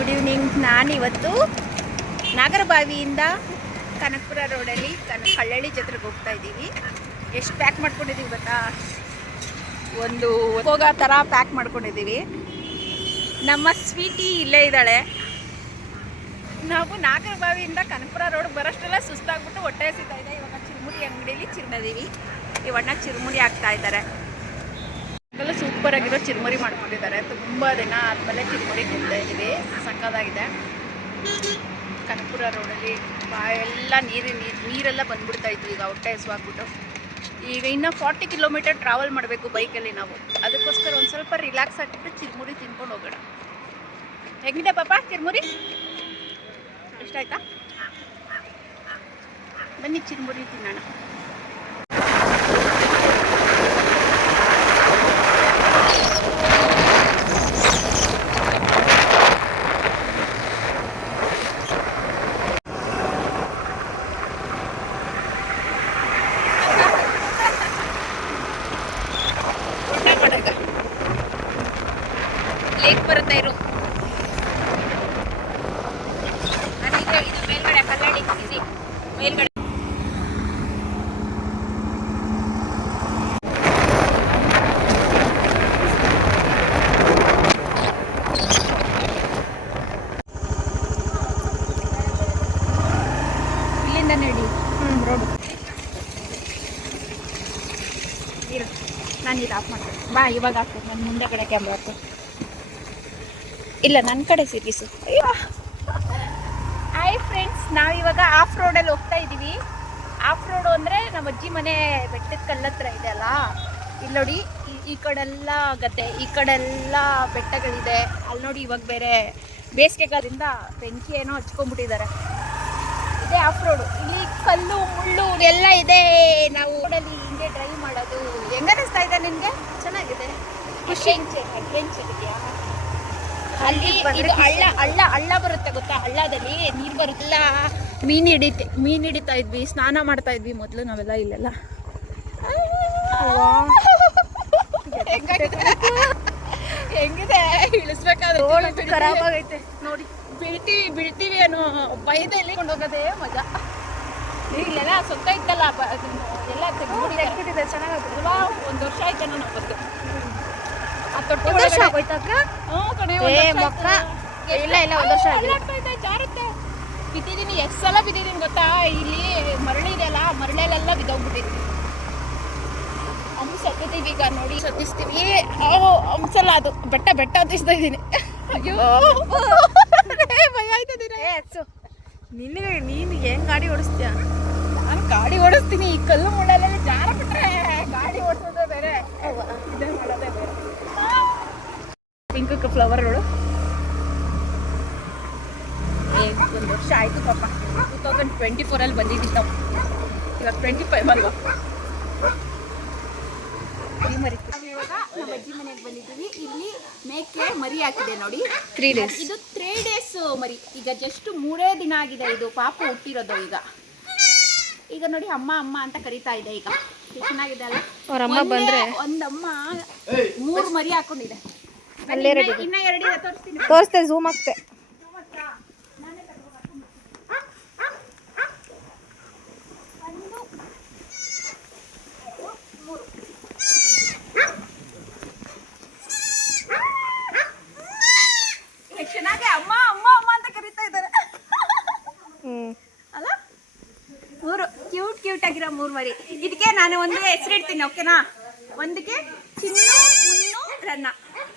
Good evening ನಾನಿವತ್ತು ನಾಗರಬಾವಿಯಿಂದ ಕನಕಪುರ ರೋಡಲ್ಲಿ ಕನ ಕಳ್ಳಳ್ಳಿ ಜಾತ್ರೆಗೆ ಹೋಗ್ತಾ ಇದ್ದೀವಿ. ಎಷ್ಟು ಪ್ಯಾಕ್ ಮಾಡ್ಕೊಂಡಿದ್ದೀವಿ ಗೊತ್ತಾ? ಒಂದು ಹೋಗೋ ಥರ ಪ್ಯಾಕ್ ಮಾಡ್ಕೊಂಡಿದ್ದೀವಿ. ನಮ್ಮ ಸ್ವೀಟಿ ಇಲ್ಲೇ ಇದ್ದಾಳೆ. ನಾವು ನಾಗರಬಾವಿಯಿಂದ ಕನಕಪುರ ರೋಡ್ ಬರೋಷ್ಟೆಲ್ಲ ಸುಸ್ತಾಗ್ಬಿಟ್ಟು ಹೊಟ್ಟೆ ಹಸಿತಾ ಇದೆ. ಇವಾಗ ಚಿರುಮುಡಿ ಅಂಗಡಿಯಲ್ಲಿ ಚಿರ್ನದೀವಿ. ಇವಣ್ಣ ಚಿರುಮುರಿ ಆಗ್ತಾ ಇದ್ದಾರೆ. ಎಲ್ಲ ಸೂಪರ್ ಆಗಿರೋ ಚಿರುಮುರಿ ಮಾಡ್ಕೊಂಡಿದ್ದಾರೆ. ತುಂಬ ದಿನ ಆದಮೇಲೆ ಚಿರುಮುರಿ ತಿಂತಾ ಇದ್ದೀವಿ. ಸಕ್ಕದಾಗಿದೆ ಕನಕಪುರ ರೋಡಲ್ಲಿ ನೀರು ನೀರು ನೀರೆಲ್ಲ ಬಂದ್ಬಿಡ್ತಾ ಇದ್ವಿ ಈಗ, ಹೊಟ್ಟೆ ಹಸುವಾಗ್ಬಿಟ್ಟು. ಈಗ ಇನ್ನೂ ಫಾರ್ಟಿ ಕಿಲೋಮೀಟರ್ ಟ್ರಾವೆಲ್ ಮಾಡಬೇಕು ಬೈಕಲ್ಲಿ ನಾವು. ಅದಕ್ಕೋಸ್ಕರ ಒಂದು ಸ್ವಲ್ಪ ರಿಲ್ಯಾಕ್ಸ್ ಆಗಿಬಿಟ್ಟು ಚಿರುಮುರಿ ತಿನ್ಕೊಂಡು ಹೋಗೋಣ. ಹೆಂಗಿದೆ ಪಾಪ ಚಿರುಮುರಿ? ಇಷ್ಟ ಆಯ್ತಾ ಬನ್ನಿ ಚಿರುಮುರಿ ತಿನ್ನೋಣ ಊಟ ಮಾಡಾಕ ಲೇಕ್ ಬರುತ್ತೆ ಇರು ನಾನೀಗ ಇದು ಮೇಲ್ಗಡೆ ಕಲ್ಲಡಿ ಇಲ್ಲಿ ಮೇಲ್ಗಡೆ ಇಲ್ಲಿಂದ ನಡಿ ಹ್ಞೂ ರೋಡು ಇರು ನಾನು ಇದು ಆಫ್ ಮಾಡ್ತೀನಿ ಬಾ, ಇವಾಗ ಹಾಕ್ತೀನಿ ನನ್ನ ಮುಂದೆ ಕಡೆ ಕ್ಯಾಮ್ರಾ ಹಾಕು. ಇಲ್ಲ ನನ್ನ ಕಡೆ ಸಿಗಿಸು ಅಯ್ಯೋ. ಹಾಯ್ ಫ್ರೆಂಡ್ಸ್ ನಾವಿವಾಗ ಆಫ್ ರೋಡಲ್ಲಿ ಹೋಗ್ತಾ ಇದ್ದೀವಿ. ಆಫ್ ರೋಡು ಅಂದರೆ ನಮ್ಮ ಅಜ್ಜಿ ಮನೆ ಬೆಟ್ಟದ ಕಲ್ಲತ್ರ ಇದೆ ಅಲ್ಲ? ಇಲ್ಲಿ ನೋಡಿ, ಈ- ಈ ಕಡೆಲ್ಲ ಗದ್ದೆ, ಈ ಕಡೆಲ್ಲ ಬೆಟ್ಟಗಳಿದೆ. ಅಲ್ಲಿ ನೋಡಿ ಇವಾಗ ಬೇರೆ ಬೇಸಿಗೆಗಾಲದಿಂದ ಬೆಂಕಿ ಏನೋ ಹಚ್ಕೊಂಡ್ಬಿಟ್ಟಿದ್ದಾರೆ. ಇದೆ ಆಫ್ ರೋಡು ಇಲ್ಲಿ ಕಲ್ಲು ಮುಳ್ಳು ಎಲ್ಲ ಇದೆ. ನಾವು ರೋಡಲ್ಲಿ ಹಿಂಗೆ ಡ್ರೈವ್ ಮಾಡೋದು. ಹೆಂಗ ಅನಿಸ್ತಾ ಇದೆ ನಿನ್ಗೆ ಚೆನ್ನಾಗಿದೆ. ಖುಷಿ. ಅಡ್ವೆಂಚರ್ ಇದೆಯಾ? ಅಲ್ಲಿ ಇದು ಹಳ್ಳ ಹಳ್ಳ ಹಳ್ಳ ಬರುತ್ತೆ ಗೊತ್ತಾ? ಹಳ್ಳದಲ್ಲಿ ನೀರು ಬರುತ್ತಲ್ಲ. ಮೀನು ಹಿಡಿತೆ ಮೀನು ಹಿಡಿತಾ ಇದ್ವಿ ಸ್ನಾನ ಮಾಡ್ತಾ ಇದ್ವಿ ಮೊದಲು ನಾವೆಲ್ಲ ಇಲ್ಲೆಲ್ಲ? ಹೆಂಗಿದೆ? ಇಳಿಸ್ಬೇಕಾದ್ರೆ ಖರಾಬ್ ಆಗೈತೆ. ನೋಡಿ. ಬೀಳ್ತೀವಿ ಬೀಳ್ತೀವಿ ಅನ್ನೋ ಭಯದಲ್ಲಿ ಕೊಂಡೋಗೋದೇ ಮಜಾ. ಇಲ್ಲೆಲ್ಲ ಸುತ್ತ ಇತ್ತಲ್ಲ ಎಲ್ಲ ತೆಗೆದುಬಿಟ್ಟಿದೆ ಚೆನ್ನಾಗಿ ಒಂದು ವರ್ಷ ಆಯ್ತೇನೋ ನಾವು ಬಂದು ಆ ತೊಟ್ಟಿ ವರ್ಷ ಒಳಗಡೆ- ಆಗೋಯ್ತಕ್ಕ ಹ್ಞೂ ಕಣೆ, ಮಕ್ಕ. ಇಲ್ಲ, ಇಲ್ಲ, ಒಂದ್ ವರ್ಷ ಆಗಿಲ್ಲ. ಜಾರುತ್ತೆ. ಬಿದ್ದಿದ್ದೀನಿ ಎಷ್ಟು ಸಲ ಬಿದ್ದಿದ್ದೀನಿ ಗೊತ್ತಾ? ಇಲ್ಲಿ ಮರಳಿ ಇದೆಯಲ್ಲ ಮರಳಲ್ಲೆಲ್ಲ ಬಿದ್ದೋಗ್ಬಿಟ್ಟಿದ್ದೀನಿ ಹಂಸ ಸತ್ತಿದ್ದೀವಿ ಈಗ ನೋಡಿ ಸತ್ತಿಸ್ತೀವಿ. ಹಂಸಲ್ಲ ಅದು. ಬೆಟ್ಟ ಬೆಟ್ಟ ಹತ್ತಿಸ್ತಾ ಇದ್ದೀನಿ. ಅಯ್ಯೋ. ಭಯ ಆಯ್ತದಿರ ನಿನಗೆ ನೀನು ಹೆಂಗ್ ಗಾಡಿ ಓಡಿಸ್ತೀಯ? ನಾನು ಗಾಡಿ ಓಡಿಸ್ತೀನಿ ಈ ಕಲ್ಲು ಮುಳ್ಳಲ್ಲೆಲ್ಲ ಜಾರ ಬಿಟ್ರೆ ಗಾಡಿ ಓಡಿಸೋದೇ ಬೇರೆ. ಇದೇ ಮಾಡೋದೇ ಬೇರೆ. ಪಿಂಕ್ ಫ್ಲವರ್ ನೋಡು. ಏ ಒಂದು ವರ್ಷ ಆಯಿತು ಪಾಪ. ಟೂ ತೌಸಂಡ್ ಟ್ವೆಂಟಿ ಫೋರಲ್ಲಿ ಬಂದಿದ್ದಿತ್ತು ನಾವು. ಇವಾಗ ಟ್ವೆಂಟಿ ಫೈವ್ ಅಲ್ವಾ ಮರಿ. ಅಜ್ಜಿ ಮನೆಗೆ ಬಂದಿದ್ದೀವಿ ಇಲ್ಲಿ ಮೇಕೆ ಮರಿ ಹಾಕಿದೆ ನೋಡಿ. ತ್ರೀ ಡೇಸ್ ಇದು ತ್ರೀ ಡೇಸ್ ಮರಿ. ಈಗ ಜಸ್ಟ್ ಮೂರೇ ದಿನ ಆಗಿದೆ ಇದು. ಪಾಪ ಹುಟ್ಟಿರೋದು ಈಗ. ಈಗ ನೋಡಿ ಅಮ್ಮ ಅಮ್ಮ ಅಂತ ಕರಿತಾ ಇದೆ ಈಗ. ಚೆನ್ನಾಗಿದೆ ಅಲ್ಲ? ಅವ್ರ ಅಮ್ಮ ಬಂದ್ರೆ. ಒಂದಮ್ಮ ಮೂರು ಮರಿ ಹಾಕೊಂಡಿದೆ. ಇನ್ನ ಎರಡಿದೆ ತೋರಿಸ್ತೀನಿ. ತೋರಿಸ್ತೇನೆ ಝೂಮ್ ಆಗ್ತೆ ಎಷ್ಟ್ ಚೆನ್ನಾಗಿ ಅಮ್ಮ ಅಮ್ಮ ಅಮ್ಮ ಅಂತ ಕರಿತಾ ಇದ್ದಾರೆ ಹ್ಮ್ ಅಲ್ಲ ಮೂರು ಕ್ಯೂಟ್ ಕ್ಯೂಟ್ ಆಗಿರೋ ಮೂರು ಮರಿ. ಇದಕ್ಕೆ ನಾನು ಒಂದು ಹೆಸರಿಡ್ತೀನಿ ಓಕೆನಾ ಒಂದಕ್ಕೆ ಚಿನ್ನು ಮುನ್ನು ರನ್ನ.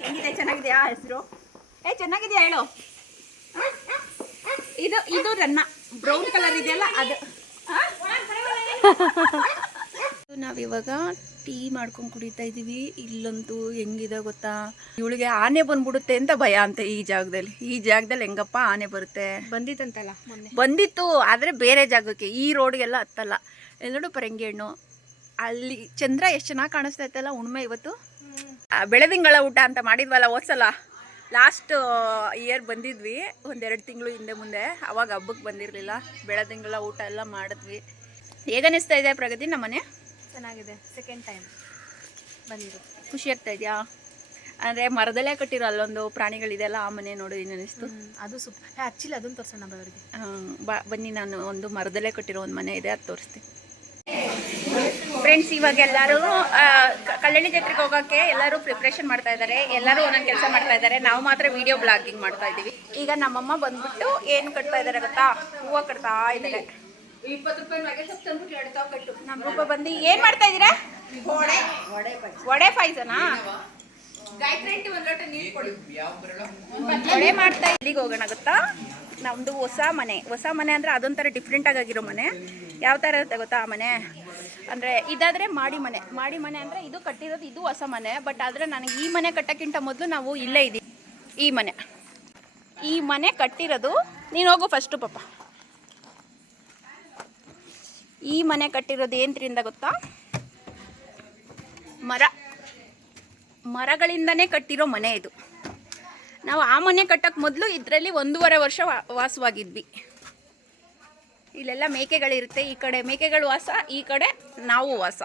ಹೆಂಗಿದೆ ಚೆನ್ನಾಗಿದೆಯಾ ಹೆಸರು? ಏ ಚೆನ್ನಾಗಿದೆಯಾ ಹೇಳು. ಇದು ಇದು ರನ್ನ. ಬ್ರೌನ್ ಕಲರ್ ಇದೆಯಲ್ಲ ಅದು. ನಾವಿವಾಗ ಟೀ ಮಾಡ್ಕೊಂಡು ಕುಡಿತಾ ಇದೀವಿ. ಇಲ್ಲಂತೂ ಹೆಂಗಿದೆ ಗೊತ್ತಾ? ಇವಳಿಗೆ ಆನೆ ಬಂದ್ಬಿಡುತ್ತೆ ಅಂತ ಭಯ ಅಂತ ಈ ಜಾಗದಲ್ಲಿ. ಈ ಜಾಗದಲ್ಲಿ ಹೆಂಗಪ್ಪ ಆನೆ ಬರುತ್ತೆ? ಬಂದಿತ್ತಂತಲ್ಲ ಬಂದಿತ್ತು ಆದರೆ ಬೇರೆ ಜಾಗಕ್ಕೆ. ಈ ರೋಡ್ಗೆಲ್ಲ ಹತ್ತಲ್ಲ. ಎಲ್ಲೋಡು ನೋಡು ಪರಂಗಿ ಹಣ್ಣು. ಅಲ್ಲಿ ಚಂದ್ರ ಎಷ್ಟು ಚೆನ್ನಾಗಿ ಕಾಣಿಸ್ತಾ ಇತ್ತಲ್ಲ ಉಣ್ಮೆ ಇವತ್ತು? ಬೆಳೆದಿಂಗಳ ಊಟ ಅಂತ ಮಾಡಿದ್ವಲ್ಲ ಹೋದ್ಸಲ. ಲಾಸ್ಟ್ ಇಯರ್ ಬಂದಿದ್ವಿ. ಒಂದೆರಡು ತಿಂಗಳು ಹಿಂದೆ ಮುಂದೆ. ಅವಾಗ ಹಬ್ಬಕ್ಕೆ ಬಂದಿರಲಿಲ್ಲ. ಬೆಳದಿಂಗಳ ಊಟ ಎಲ್ಲ ಮಾಡಿದ್ವಿ. ಹೇಗನ್ನಿಸ್ತಾ ಇದೆ ಪ್ರಗತಿ ನಮ್ಮನೆ? ಚೆನ್ನಾಗಿದೆ. ಸೆಕೆಂಡ್ ಟೈಮ್ ಬಂದಿರು ಖುಷಿ ಆಗ್ತಾ ಇದೆಯಾ? ಅಂದರೆ ಮರದಲ್ಲೇ ಕಟ್ಟಿರೋ ಅಲ್ಲೊಂದು ಪ್ರಾಣಿಗಳಿದೆಯಲ್ಲ ಆ ಮನೆ ನೋಡಿ ಅನಿಸ್ತು ಅದು ಸೂಪ್ ಆ್ಯಕ್ಚುಲಿ ಅದನ್ನು ತೋರಿಸೋಣ ಬರೋರಿಗೆ ಅವ್ರಿಗೆ. ಬಾ ಬನ್ನಿ ನಾನು ಒಂದು ಮರದಲ್ಲೇ ಕಟ್ಟಿರೋ ಒಂದು ಮನೆ ಇದೆ ಅದು ತೋರಿಸ್ತೀನಿ. ಫ್ರೆಂಡ್ಸ್ ಇವಾಗ ಎಲ್ಲರೂ ಕಲ್ಯಾಣಿ ಜಾತ್ರೆಗೆ ಹೋಗೋಕ್ಕೆ ಎಲ್ಲರೂ ಪ್ರಿಪ್ರೇಷನ್ ಮಾಡ್ತಾ ಇದ್ದಾರೆ. ಎಲ್ಲರೂ ಒಂದೊಂದು ಕೆಲಸ ಮಾಡ್ತಾ ಇದ್ದಾರೆ. ನಾವು ಮಾತ್ರ ವಿಡಿಯೋ ಬ್ಲಾಗಿಂಗ್ ಮಾಡ್ತಾ ಇದ್ದೀವಿ. ಈಗ ನಮ್ಮಮ್ಮ ಬಂದ್ಬಿಟ್ಟು ಏನು ಕಟ್ತಾ ಇದ್ದಾರೆ ಗೊತ್ತಾ? ಹೂವು ಕಟ್ತಾ ಇದ್ದಾರೆ. ರೂಪ ಬಂದು ಏನು ಮಾಡ್ತಾ ಇದೀರಾ ವಡೆ. ಪಾಯ್ಸನಾ? ವಡೆ ಮಾಡ್ತಾ ಇಲ್ಲಿಗೆ ಹೋಗೋಣ ಗೊತ್ತಾ? ನಮ್ದು ಹೊಸ ಮನೆ. ಹೊಸ ಮನೆ ಅಂದ್ರೆ ಅದೊಂಥರ ಡಿಫ್ರೆಂಟ್ ಆಗಿರೋ ಮನೆ. ಯಾವ ಥರ ಇರುತ್ತೆ ಗೊತ್ತಾ ಆ ಮನೆ? ಅಂದರೆ ಇದಾದರೆ ಮಾಡಿ ಮನೆ. ಮಾಡಿ ಮನೆ ಅಂದರೆ ಇದು ಕಟ್ಟಿರೋದು ಇದು ಹೊಸ ಮನೆ ಬಟ್ ಆದರೆ ನನಗೆ ಈ ಮನೆ ಕಟ್ಟೋಕ್ಕಿಂತ ಮೊದಲು ನಾವು ಇಲ್ಲೇ ಇದ್ದೀವಿ. ಈ ಮನೆ. ಈ ಮನೆ ಕಟ್ಟಿರೋದು ನೀನು ಹೋಗು ಫಸ್ಟು ಪಾಪ. ಈ ಮನೆ ಕಟ್ಟಿರೋದು ಏನ್ರಿಂದ ಗೊತ್ತಾ? ಮರ. ಮರಗಳಿಂದನೇ ಕಟ್ಟಿರೋ ಮನೆ ಇದು. ನಾವು ಆ ಮನೆ ಕಟ್ಟಕ್ಕೆ ಮೊದಲು ಇದರಲ್ಲಿ ಒಂದೂವರೆ ವರ್ಷ ವಾಸವಾಗಿದ್ವಿ. ಇಲ್ಲೆಲ್ಲ ಮೇಕೆಗಳಿರುತ್ತೆ, ಈ ಕಡೆ ಮೇಕೆಗಳು ವಾಸ, ಈ ಕಡೆ ನಾವು ವಾಸ.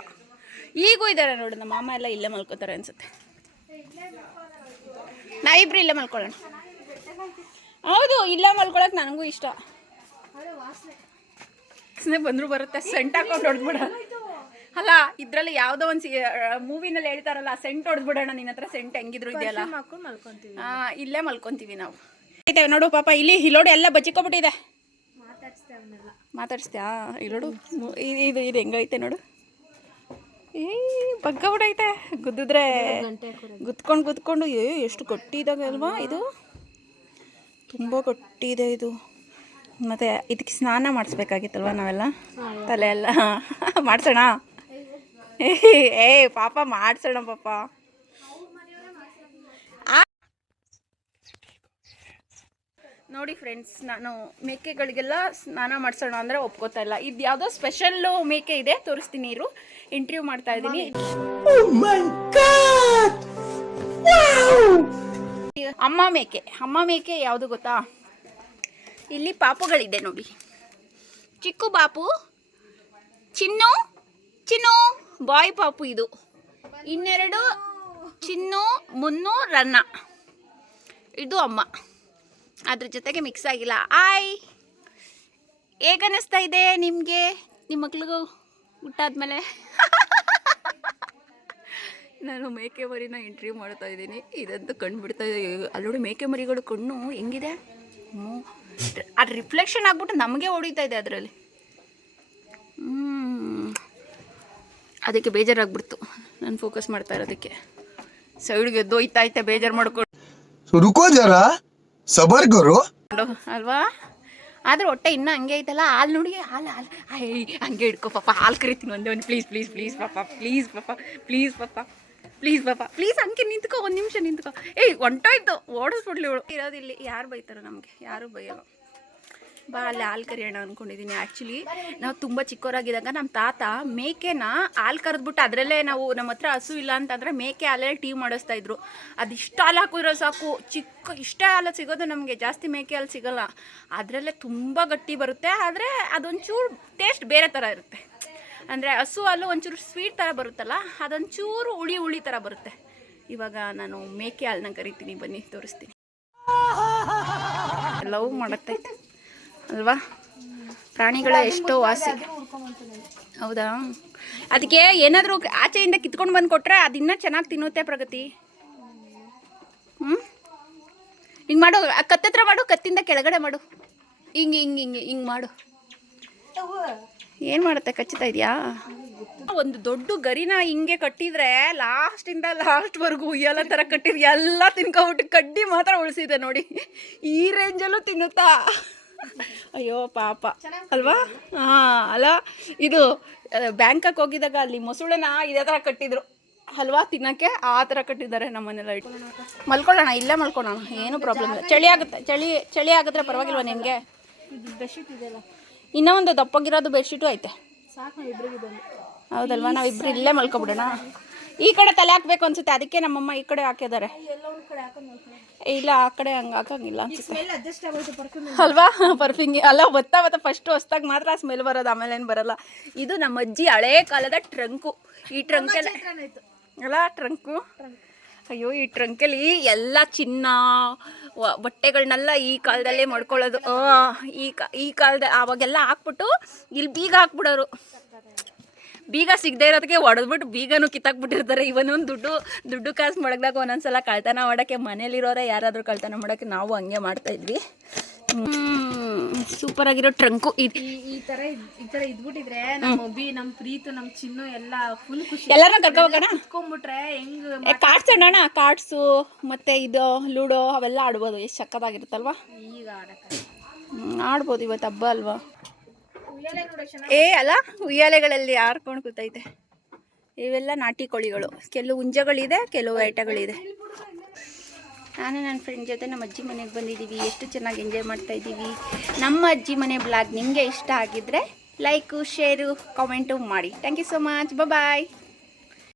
ಈಗೂ ಇದ್ದಾರೆ ನೋಡಿ, ನಮ್ಮ ಮಾಮ ಎಲ್ಲ ಇಲ್ಲೇ ಮಲ್ಕೋತಾರೆ ಅನ್ಸುತ್ತೆ. ನಾವಿಬ್ರು ಇಲ್ಲೇ ಮಲ್ಕೊಳ್ಳೋಣ. ಹೌದು, ಇಲ್ಲೇ ಮಲ್ಕೊಳಕ್ ನನಗೂ ಇಷ್ಟ. ವಾಸನೆ ಬಂದರೂ ಬರುತ್ತೆ ಸೆಂಟ್ ಹಾಕೊಂಡು ಹೊಡೆದ್ಬಿಡ. ಅಲ್ಲ ಇದ್ರಲ್ಲಿ ಯಾವುದೋ ಒಂದು ಮೂವಿನಲ್ಲಿ ಹೇಳ್ತಾರಲ್ಲ ಸೆಂಟ್ ಹೊಡೆದ್ಬಿಡೋಣ ನಿನ್ನ ಹತ್ರ ಸೆಂಟ್ ಹೆಂಗಿದ್ರು ಇದೆಯಲ್ಲ. ಆ, ಇಲ್ಲೇ ಮಲ್ಕೊಂತೀವಿ ನಾವು. ಐತೆ ನೋಡು ಪಾಪ ಇಲ್ಲಿ ಹಿಲೋಡು ಎಲ್ಲ ಬಚ್ಚಿಕೊಬಿಟ್ಟಿದೆ. ಮಾತಾಡಿಸ್ತ್ಯಾ ಇಲ್ಲೋಡು ಇದು ಇದು ಇದು ಹೆಂಗೈತೆ ನೋಡು. ಏ ಬಗ್ಗ ಬಿಡೈತೆ ಗುದ್ದಿದ್ರೆ ಗುದ್ಕೊಂಡು ಗುದ್ಕೊಂಡು ಏ ಎಷ್ಟು ಗಟ್ಟಿದಾಗ ಅಲ್ವಾ ಇದು? ತುಂಬ ಗಟ್ಟಿದೆ ಇದು. ಮತ್ತು ಇದಕ್ಕೆ ಸ್ನಾನ ಮಾಡಿಸ್ಬೇಕಾಗಿತ್ತಲ್ವ ನಾವೆಲ್ಲ? ತಲೆ ಎಲ್ಲ ಮಾಡಿಸೋಣ? ಏ ಪಾಪ ಮಾಡಿಸೋಣ ಪಾಪ. ನೋಡಿ ಫ್ರೆಂಡ್ಸ್ ನಾನು ಮೇಕೆಗಳಿಗೆಲ್ಲ ಸ್ನಾನ ಮಾಡಿಸೋಣ ಅಂದರೆ ಒಪ್ಕೋತಾ ಇಲ್ಲ. ಇದು ಯಾವುದೋ ಸ್ಪೆಷಲ್ಲು ಮೇಕೆ ಇದೆ ತೋರಿಸ್ತೀನಿ ಇರು. ಇಂಟರ್ವ್ಯೂ ಮಾಡ್ತಾ ಇದ್ದೀನಿ. ಅಮ್ಮ ಮೇಕೆ ಅಮ್ಮ ಮೇಕೆ ಯಾವುದು ಗೊತ್ತಾ? ಇಲ್ಲಿ ಪಾಪುಗಳಿದೆ ನೋಡಿ. ಚಿಕ್ಕು ಬಾಪು ಚಿನ್ನು ಚಿನ್ನು, ಬಾಯ್ ಪಾಪು ಇದು. ಇನ್ನೆರಡು ಚಿನ್ನು, ಮುನ್ನು, ರನ್ನ. ಇದು ಅಮ್ಮ. ಅದ್ರ ಜೊತೆಗೆ ಮಿಕ್ಸ್ ಆಗಿಲ್ಲ. ಆಯ್ ಹೇಗನ್ನಿಸ್ತಾ ಇದೆ ನಿಮಗೆ? ನಿಮ್ಮ ಮಕ್ಳಿಗೂ ಹುಟ್ಟಾದ್ಮೇಲೆ ನಾನು ಮೇಕೆ ಮರಿನ ಇಂಟ್ರ್ಯೂ ಮಾಡ್ತಾ ಇದ್ದೀನಿ. ಇದಂತೂ ಕಣ್ಣು ಬಿಡ್ತಾ ಇದೆ. ಅಲ್ಲಿ ನೋಡಿ ಮೇಕೆ ಮರಿಗಳು ಕಣ್ಣು ಹೆಂಗಿದೆ? ಅದು ರಿಫ್ಲೆಕ್ಷನ್ ಆಗ್ಬಿಟ್ಟು ನಮಗೆ ಹೊಡಿತಾ ಇದೆ ಅದರಲ್ಲಿ. ಅದಕ್ಕೆ ಬೇಜಾರಾಗ್ಬಿಡ್ತು. ನಾನು ಫೋಕಸ್ ಮಾಡ್ತಾ ಇರೋದಕ್ಕೆ. ಸೈಡ್ಗೆ ಎದ್ದೋಯ್ತಾ ಐತೆ ಬೇಜಾರು ಮಾಡ್ಕೊಂಡು. ರುಕೋ ಜರ. ಸಬರ್ಗರು ಅಲ್ವಾ? ಆದ್ರೆ ಹೊಟ್ಟೆ ಇನ್ನೂ ಹಂಗೆ ಐತಲ್ಲ ಹಾಲು ನೋಡಿ ಹಾಲು ಹಾಲು. ಹಂಗೆ ಇಡ್ಕೋ ಪಾಪ ಹಾಲು ಕರಿತೀನಿ ಒಂದೇ ಒಂದು ಪ್ಲೀಸ್ ಪ್ಲೀಸ್ ಪ್ಲೀಸ್ ಪಾಪ ಪ್ಲೀಸ್ ಪಾಪ ಪ್ಲೀಸ್ ಪಾಪ. ಪ್ಲೀಸ್ ಪಾಪ. ಪ್ಲೀಸ್ ಹಂಗೆ ನಿಂತ್ಕೋ, ಒಂದು ನಿಮಿಷ ನಿಂತ್ಕೋ. ಏಯ್ ಹೊಂಟೋಯ್ತು ಓಡಿಸ್ಬಿಡ್ಲಿ ಇವಳು. ಇರೋದಿಲ್ಲ ಯಾರು ಬೈತಾರೋ ನಮಗೆ? ಯಾರು ಬೈಯಲ್ಲ. ಬಾ, ಅಲ್ಲಿ ಹಾಲು ಕರಿಯೋಣ ಅಂದ್ಕೊಂಡಿದ್ದೀನಿ ಆ್ಯಕ್ಚುಲಿ ನಾವು ತುಂಬ ಚಿಕ್ಕವರಾಗಿದ್ದಾಗ ನಮ್ಮ ತಾತ ಮೇಕೆನ ಹಾಲು ಕರೆದ್ಬಿಟ್ಟು ಅದರಲ್ಲೇ ನಾವು ನಮ್ಮ ಹತ್ರ ಹಸು ಇಲ್ಲ ಅಂತಂದರೆ ಮೇಕೆ ಹಾಲಲ್ಲಿ ಟೀ ಮಾಡಿಸ್ತಾ ಇದ್ರು. ಅದಿಷ್ಟು ಹಾಲು ಹಾಕಿದ್ರೆ ಸಾಕು. ಚಿಕ್ಕ, ಇಷ್ಟೇ ಹಾಲು ಸಿಗೋದು ನಮಗೆ. ಜಾಸ್ತಿ ಮೇಕೆ ಹಾಲು ಸಿಗೋಲ್ಲ. ಅದರಲ್ಲೇ ತುಂಬ ಗಟ್ಟಿ ಬರುತ್ತೆ. ಆದರೆ ಅದೊಂಚೂರು ಟೇಸ್ಟ್ ಬೇರೆ ಥರ ಇರುತ್ತೆ. ಅಂದರೆ ಹಸು ಹಾಲು ಒಂಚೂರು ಸ್ವೀಟ್ ಥರ ಬರುತ್ತಲ್ಲ, ಅದೊಂಚೂರು ಹುಳಿ ಹುಳಿ ಥರ ಬರುತ್ತೆ. ಇವಾಗ ನಾನು ಮೇಕೆ ಹಾಲನ್ನ ಕರಿತೀನಿ, ಬನ್ನಿ ತೋರಿಸ್ತೀನಿ. ಲವ್ ಮಾಡುತ್ತೆ. ಅಲ್ವಾ? ಪ್ರಾಣಿಗಳ ಎಷ್ಟೋ ವಾಸಿ. ಹೌದಾ? ಅದಕ್ಕೆ ಏನಾದರೂ ಆಚೆಯಿಂದ ಕಿತ್ಕೊಂಡು ಬಂದು ಕೊಟ್ಟರೆ ಅದಿನ್ನ ಚೆನ್ನಾಗಿ ತಿನ್ನುತ್ತೆ ಪ್ರಗತಿ. ಹ್ಞೂ ಹಿಂಗೆ ಮಾಡು ಕತ್ತತ್ರ ಮಾಡು, ಕತ್ತಿಂದ ಕೆಳಗಡೆ ಮಾಡು. ಹಿಂಗೆ ಹಿಂಗೆ ಹಿಂಗೆ ಹಿಂಗೆ ಮಾಡು. ಏನು ಮಾಡುತ್ತೆ? ಕಚ್ಚುತ್ತಾ ಇದೆಯಾ? ಒಂದು ದೊಡ್ಡ ಗರಿನ ಹಿಂಗೆ ಕಟ್ಟಿದ್ರೆ ಲಾಸ್ಟಿಂದ ಲಾಸ್ಟ್ವರೆಗೂ ಎಲ್ಲ ಥರ ಕಟ್ಟಿದ್ರೆ ಎಲ್ಲ ತಿನ್ಕೊಬಿಟ್ಟು ಕಡ್ಡಿ ಮಾತ್ರ ಉಳಿಸಿದೆ ನೋಡಿ. ಈ ರೇಂಜಲ್ಲೂ ತಿನ್ನುತ್ತಾ? ಅಯ್ಯೋ ಪಾಪ. ಅಲ್ವಾ? ಹಾಂ ಅಲ್ಲ ಇದು ಬ್ಯಾಂಕಾಕ್ ಹೋಗಿದಾಗ ಅಲ್ಲಿ ಮೊಸಳೆನ ಇದೇ ಥರ ಕಟ್ಟಿದ್ರು. ಹಲ್ವಾ ತಿನ್ನೋಕ್ಕೆ? ಆ ಥರ ಕಟ್ಟಿದ್ದಾರೆ ನಮ್ಮನೆಲ್ಲ ಇಟ್ಟು. ಮಲ್ಕೊಳ್ಳೋಣ ಇಲ್ಲೇ ಮಲ್ಕೊಳ್ಳೋಣ. ಏನೂ ಪ್ರಾಬ್ಲಮ್ ಇಲ್ಲ. ಚಳಿ ಆಗುತ್ತೆ. ಚಳಿ ಚಳಿ ಆಗಿದ್ರೆ ಪರವಾಗಿಲ್ವಾ ನಿಮಗೆ? ಇದು ಬೆಡ್ಶೀಟ್ ಇದೆಯಲ್ಲ. ಇನ್ನೂ ಒಂದು ದಪ್ಪಗಿರೋದು ಬೆಡ್ಶೀಟು ಐತೆ. ಹೌದಲ್ವಾ? ನಾವು ಇಬ್ರು ಹೌದಲ್ವಾ ನಾವಿಬ್ರು ಇಲ್ಲೇ ಮಲ್ಕೊಬಿಡೋಣ. ಈ ಕಡೆ ತಲೆ ಹಾಕ್ಬೇಕು ಅನ್ಸುತ್ತೆ ಅದಕ್ಕೆ ನಮ್ಮಮ್ಮ ಈ ಕಡೆ ಹಾಕಿದ್ದಾರೆ. ಇಲ್ಲ ಆ ಕಡೆ ಹಂಗೆ ಹಾಕಂಗಿಲ್ಲ ಅನ್ಸುತ್ತೆ. ಅಲ್ವಾ? ಪರ್ಫ್ಯೂಮ್ ಅಲ್ಲ ಬತ್ತಾ ಬತ್ತಾ ಫಸ್ಟ್ ಹೊಸ್ದಾಗ ಮಾತ್ರ ಸ್ಮೆಲ್ ಬರೋದು ಆಮೇಲೆ ಏನು ಬರಲ್ಲ. ಇದು ನಮ್ಮ ಅಜ್ಜಿ ಹಳೇ ಕಾಲದ ಟ್ರಂಕು ಈ ಟ್ರಂಕ್ ಅಲ್ಲ ಟ್ರಂಕು ಅಯ್ಯೋ, ಈ ಟ್ರಂಕಲ್ಲಿ ಎಲ್ಲ ಚಿನ್ನ ಬಟ್ಟೆಗಳನ್ನೆಲ್ಲ ಈ ಕಾಲದಲ್ಲೇ ಮಾಡ್ಕೊಳ್ಳೋದು. ಈ ಕಾ, ಈ ಕಾಲದ, ಆವಾಗೆಲ್ಲ ಹಾಕ್ಬಿಟ್ಟು ಇಲ್ಲಿ ಬೀಗ ಹಾಕ್ಬಿಡೋರು. ಬೀಗ ಸಿಗದೆ ಇರೋದಕ್ಕೆ ಒಡೆದ್ಬಿಟ್ಟು ಬೀಗನೂ ಕಿತ್ತಾಕ್ಬಿಟ್ಟಿರ್ತಾರೆ. ಇವನೊಂದು ದುಡ್ಡು ದುಡ್ಡು ಕಾಸು ಮಡಗ್ದಾಗ ಒಂದೊಂದ್ಸಲ ಕಳ್ತನ ಮಾಡೋಕ್ಕೆ ಮನೇಲಿರೋರೆ ಯಾರಾದರೂ ಕಳ್ತನ ಮಾಡೋಕ್ಕೆ ನಾವು ಹಂಗೆ ಮಾಡ್ತಾಯಿದ್ವಿ ಸೂಪರಾಗಿರೋ ಟ್ರಂಕು ಇದು. ಈ ತರ ಈ ತರ ಇದ್ಬಿಟ್ಟಿದ್ರೆ ನಮ್ಮ ಅಬ್ಬಿ ನಮ್ಮ ಪ್ರೀತು ನಮ್ಮ ಚಿನ್ನು ಎಲ್ಲ ಫುಲ್ ಖುಷಿ. ಎಲ್ಲರನ್ನೂ ಇಟ್ಕೊಂಡ್ಬಿಟ್ರೆ ಹೆಂಗ್ ಕಾರ್ಡ್ಸ್ ಅಣ್ಣ ಕಾರ್ಡ್ಸು ಮತ್ತೆ ಇದು ಲೂಡೋ ಅವೆಲ್ಲ ಆಡ್ಬೋದು. ಎಷ್ಟು ಚಕ್ಕದಾಗಿರುತ್ತಲ್ವಾ ಈಗ ಆಡಕ ಹ್ಮ್, ಆಡ್ಬೋದು ಇವತ್ತು ಹಬ್ಬ ಅಲ್ವಾ? ಏ ಅಲ್ಲ ಉಯ್ಯಾಲೆಗಳಲ್ಲಿ ಆರ್ಕೊಂಡು ಕೂತೈತೆ ಇವೆಲ್ಲ ನಾಟಿ ಕೋಳಿಗಳು. ಕೆಲವು ಉಂಜಗಳಿದೆ ಕೆಲವು ಐಟಗಳಿದೆ ನಾನು ನನ್ನ ಫ್ರೆಂಡ್ ಜೊತೆ ನಮ್ಮ ಅಜ್ಜಿ ಮನೆಗೆ ಬಂದಿದ್ದೀವಿ ಎಷ್ಟು ಚೆನ್ನಾಗಿ ಎಂಜಾಯ್ ಮಾಡ್ತಾ ಇದ್ದೀವಿ ನಮ್ಮ ಅಜ್ಜಿ ಮನೆ ಬ್ಲಾಗ್ ನಿಮಗೆ ಇಷ್ಟ ಆಗಿದ್ದರೆ ಲೈಕು ಶೇರು ಕಾಮೆಂಟು ಮಾಡಿ. Thank you so much bye